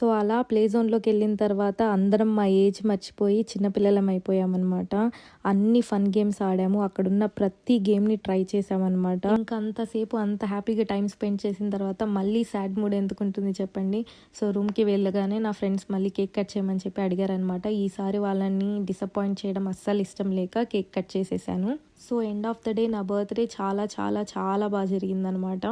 So అలా play జోన్లోకి వెళ్ళిన తర్వాత అందరం మా ఏజ్ మర్చిపోయి చిన్నపిల్లలం అయిపోయామన్నమాట. అన్ని ఫన్ గేమ్స్ ఆడాము, అక్కడున్న ప్రతి గేమ్ని ట్రై చేసామన్నమాట. ఇంకా అంతసేపు అంత హ్యాపీగా టైం స్పెండ్ చేసిన తర్వాత మళ్ళీ సాడ్ మూడ్ ఎందుకు ఉంటుంది చెప్పండి. సో రూమ్కి వెళ్ళగానే నా ఫ్రెండ్స్ మళ్ళీ కేక్ కట్ చేయమని చెప్పి అడిగారనమాట. ఈసారి వాళ్ళని డిసప్పాయింట్ చేయడం అస్సలు ఇష్టం లేక కేక్ కట్ చేసేసాను. So end of the day నా బర్త్డే చాలా చాలా చాలా బాగా జరిగిందనమాట.